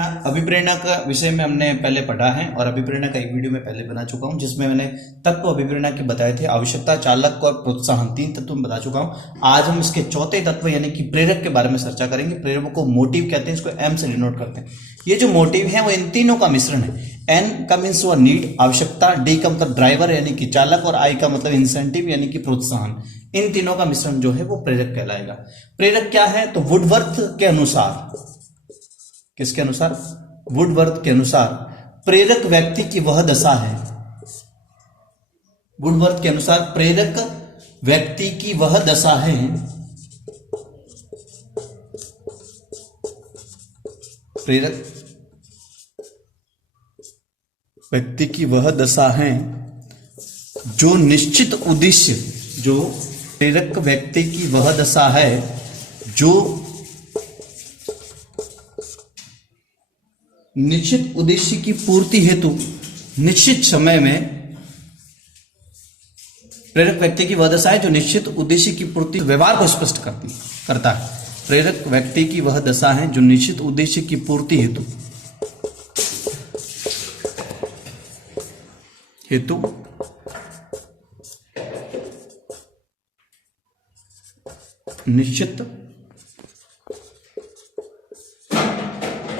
अभिप्रेरणा का विषय में हमने पहले पढ़ा है और अभिप्रेरणा का एक वीडियो में पहले बना चुका हूं जिसमें मैंने तत्व अभिप्रेरणा के बताए थे। आवश्यकता, चालक और प्रोत्साहन, 3 तत्व में बता चुका हूं। आज हम इसके चौथे तत्व यानी कि प्रेरक के बारे में चर्चा करेंगे। प्रेरक को मोटिव कहते हैं, इसको एम से डिनोट करते हैं। ये जो मोटिव है वो इन तीनों का मिश्रण है। एन का मीन्स हुआ नीड, आवश्यकता, डी का मतलब ड्राइवर यानी कि चालक और आई का मतलब इंसेंटिव यानी कि प्रोत्साहन। इन तीनों का मिश्रण जो है वो प्रेरक कहलाएगा। प्रेरक क्या है तो वुडवर्थ के अनुसार, किसके अनुसार? वुडवर्थ के अनुसार प्रेरक व्यक्ति की वह दशा है। वुडवर्थ के अनुसार प्रेरक व्यक्ति की वह दशा है प्रेरक व्यक्ति की वह दशा है जो निश्चित उद्देश्य, जो प्रेरक व्यक्ति की वह दशा है जो निश्चित उद्देश्य की पूर्ति हेतु निश्चित समय में, प्रेरक व्यक्ति की वह दशा है जो निश्चित उद्देश्य की पूर्ति व्यवहार को स्पष्ट करता है। प्रेरक व्यक्ति की वह दशा है जो निश्चित उद्देश्य की पूर्ति हेतु निश्चित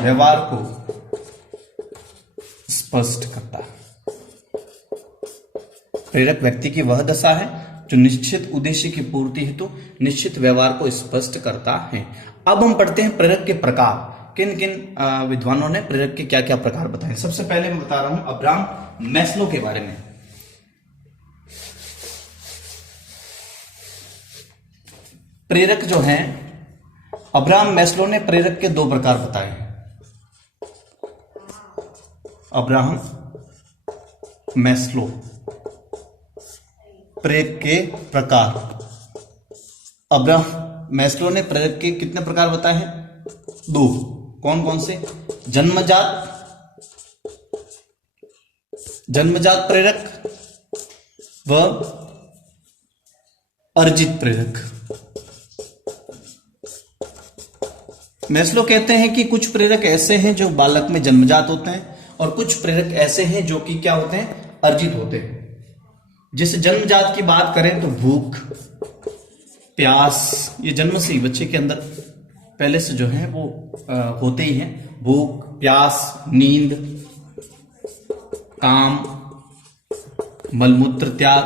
व्यवहार को स्पष्ट करता है। प्रेरक व्यक्ति की वह दशा है जो निश्चित उद्देश्य की पूर्ति हेतु निश्चित व्यवहार को स्पष्ट करता है। अब हम पढ़ते हैं प्रेरक के प्रकार। किन किन विद्वानों ने प्रेरक के क्या क्या प्रकार बताए। सबसे पहले मैं बता रहा हूं अब्राहम मैस्लो के बारे में। प्रेरक जो है, अब्राहम मैस्लो ने प्रेरक के 2 प्रकार बताए हैं। अब्राहम मैस्लो प्रेरक के प्रकार। अब्राहम मैस्लो ने प्रेरक के कितने प्रकार बताए हैं? 2। कौन कौन से? जन्मजात प्रेरक व अर्जित प्रेरक। मैस्लो कहते हैं कि कुछ प्रेरक ऐसे हैं जो बालक में जन्मजात होते हैं और कुछ प्रेरक ऐसे हैं जो कि क्या होते हैं? अर्जित होते हैं। जैसे जन्मजात की बात करें तो भूख, प्यास, ये जन्म से ही बच्चे के अंदर पहले से जो है वो होते ही हैं। भूख, प्यास, नींद, काम, मलमूत्र त्याग,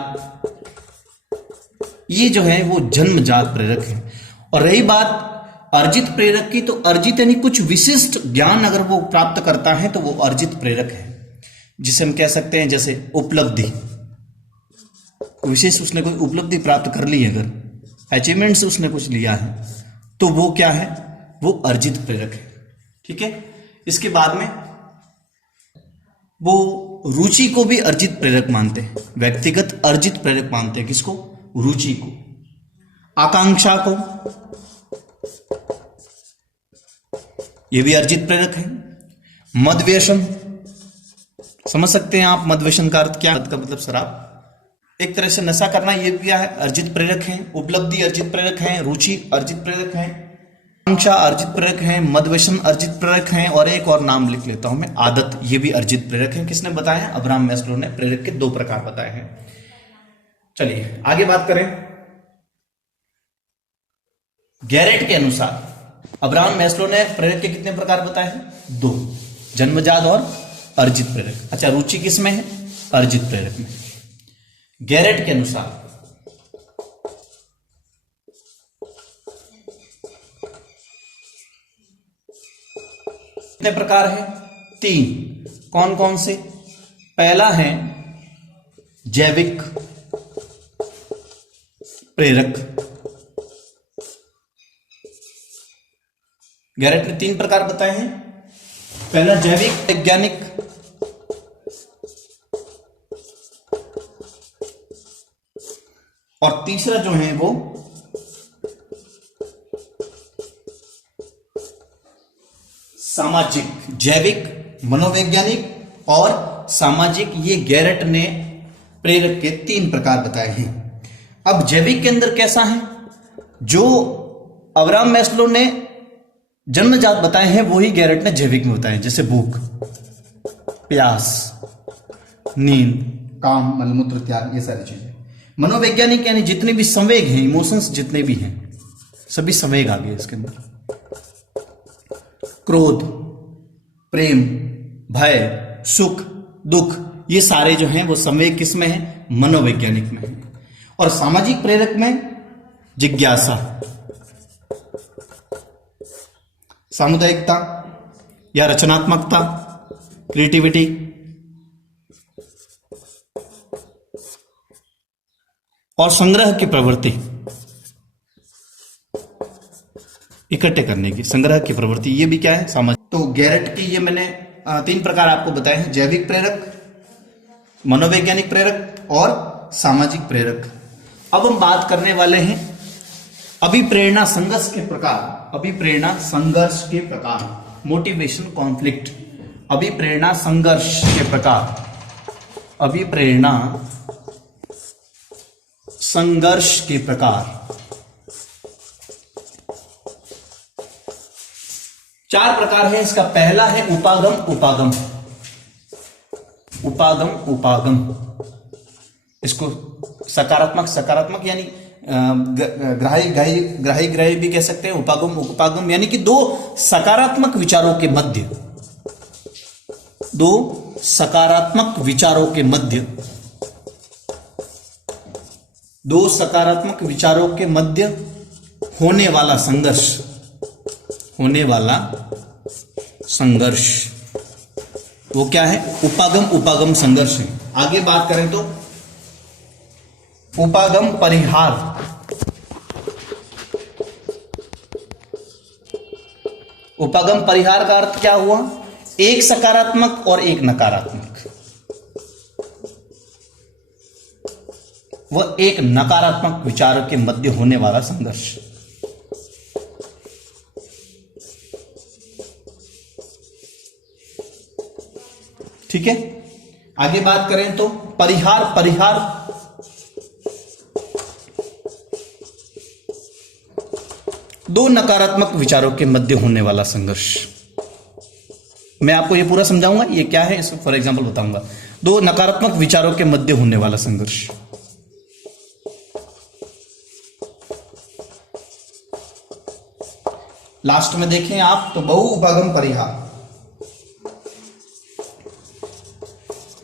ये जो है वो जन्मजात प्रेरक है। और रही बात अर्जित प्रेरक की, तो अर्जित यानी कुछ विशिष्ट ज्ञान अगर वो प्राप्त करता है तो वो अर्जित प्रेरक है। जिसे हम कह सकते हैं जैसे उपलब्धि, विशेष उसने कोई उपलब्धि प्राप्त कर ली है, अगर अचीवमेंट से उसने कुछ लिया है तो वो क्या है? वो अर्जित प्रेरक है। ठीक है। इसके बाद में वो रुचि को भी अर्जित प्रेरक मानते हैं। व्यक्तिगत अर्जित प्रेरक मानते हैं। किसको? रुचि को। आकांक्षा को, ये भी अर्जित प्रेरक है। मद व्यसन, समझ सकते हैं आप मद व्यसन का अर्थ क्या? मद का मतलब शराब, एक तरह से नशा करना, ये भी क्या है? अर्जित प्रेरक है। उपलब्धि अर्जित प्रेरक है। रुचि अर्जित प्रेरक है। आकांक्षा अर्जित प्रेरक है। मद व्यसन अर्जित प्रेरक है। और एक और नाम लिख लेता हूं मैं, आदत, ये भी अर्जित प्रेरक है। किसने बताया? अब्राहम मैस्लो ने प्रेरक के 2 प्रकार बताए हैं। चलिए आगे बात करें। गैरेट के अनुसार अब्राहम मैस्लो ने प्रेरक के कितने प्रकार बताए हैं? 2, जन्मजात और अर्जित प्रेरक। अच्छा, रुचि किसमें है? अर्जित प्रेरक में। गैरेट के अनुसार कितने प्रकार है? 3। कौन कौन से? पहला है जैविक प्रेरक। गैरेट ने 3 प्रकार बताए हैं। पहला जैविक वैज्ञानिक, और तीसरा जो है वो सामाजिक। जैविक, मनोवैज्ञानिक और सामाजिक, ये गैरेट ने प्रेरक के 3 प्रकार बताए हैं। अब जैविक के अंदर कैसा है? जो अब्राहम मैस्लो ने जन्मजात बताए हैं वही गैरेट ने जैविक में बताए, जैसे भूख, प्यास, नींद, काम, मलमूत्र त्याग, ये सारी चीजें। मनोवैज्ञानिक यानी जितने भी संवेग हैं, इमोशंस जितने भी हैं, सभी संवेग आ गए इसके अंदर। क्रोध, प्रेम, भय, सुख, दुख, ये सारे जो हैं वो संवेग किस में है? मनोवैज्ञानिक में है। और सामाजिक प्रेरक में जिज्ञासा, सामुदायिकता या रचनात्मकता, क्रिएटिविटी, और संग्रह की प्रवृत्ति, इकट्ठे करने की, संग्रह की प्रवृत्ति, ये भी क्या है? सामाजिक। तो गैरेट की ये मैंने 3 प्रकार आपको बताए हैं, जैविक प्रेरक, मनोवैज्ञानिक प्रेरक और सामाजिक प्रेरक। अब हम बात करने वाले हैं अभिप्रेरणा संघर्ष के प्रकार। अभिप्रेरणा संघर्ष के प्रकार, मोटिवेशन कॉन्फ्लिक्ट, अभिप्रेरणा संघर्ष के प्रकार, अभिप्रेरणा संघर्ष के प्रकार। 4 प्रकार है इसका। पहला है उपागम उपागम, उपागम उपागम, इसको सकारात्मक सकारात्मक यानी ग्राही ग्राही ग्राही ग्राही भी कह सकते हैं। उपागम उपागम यानी कि 2 सकारात्मक विचारों के मध्य, 2 सकारात्मक विचारों के मध्य, 2 सकारात्मक विचारों के मध्य होने वाला संघर्ष, होने वाला संघर्ष, वो क्या है? उपागम उपागम संघर्ष है। आगे बात करें तो उपागम परिहार, उपागम परिहार का अर्थ क्या हुआ? एक सकारात्मक और एक नकारात्मक, वह एक नकारात्मक विचारों के मध्य होने वाला संघर्ष। ठीक है, आगे बात करें तो परिहार, परिहार दो नकारात्मक विचारों के मध्य होने वाला संघर्ष। मैं आपको यह पूरा समझाऊंगा ये क्या है, इसको फॉर एग्जांपल बताऊंगा। 2 नकारात्मक विचारों के मध्य होने वाला संघर्ष। लास्ट में देखें आप तो बहु उपागम परिहार,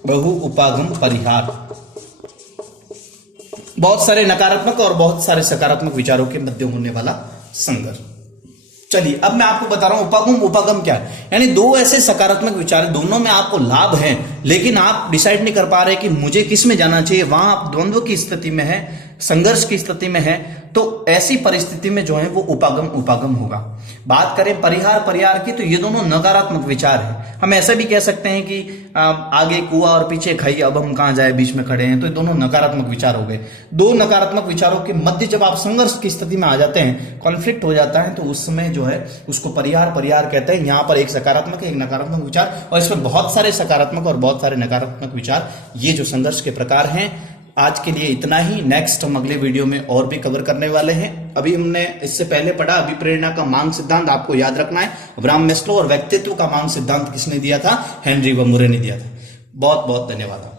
बहु उपागम परिहार, बहुत सारे नकारात्मक और बहुत सारे सकारात्मक विचारों के मध्य होने वाला संघर्ष। चलिए अब मैं आपको बता रहा हूं उपागम उपागम क्या है। यानी 2 ऐसे सकारात्मक विचार, दोनों में आपको लाभ है, लेकिन आप डिसाइड नहीं कर पा रहे कि मुझे किस में जाना चाहिए। वहां आप द्वंद्व की स्थिति में है, संघर्ष की स्थिति में है, तो ऐसी परिस्थिति में जो है वो उपागम उपागम होगा। बात करें परिहार परिहार की, तो ये दोनों नकारात्मक विचार है। हम ऐसा भी कह सकते हैं कि आगे कुआं और पीछे खाई, अब हम कहां जाए, बीच में खड़े हैं, तो ये दोनों नकारात्मक विचार हो गए। 2 नकारात्मक विचारों के मध्य जब आप संघर्ष की स्थिति में आ जाते हैं, कॉन्फ्लिक्ट हो जाता है, तो उस समय जो है उसको परिहार परिहार कहते हैं। यहां पर एक सकारात्मक एक नकारात्मक विचार, और इसमें बहुत सारे सकारात्मक और बहुत सारे नकारात्मक विचार, ये जो संघर्ष के प्रकार हैं। आज के लिए इतना ही। नेक्स्ट हम अगले वीडियो में और भी कवर करने वाले हैं। अभी हमने इससे पहले पढ़ा अभिप्रेरणा का मांग सिद्धांत, आपको याद रखना है, अब्राहम मैस्लो, और व्यक्तित्व का मांग सिद्धांत किसने दिया था? हेनरी वन मूरे ने दिया था। बहुत बहुत धन्यवाद।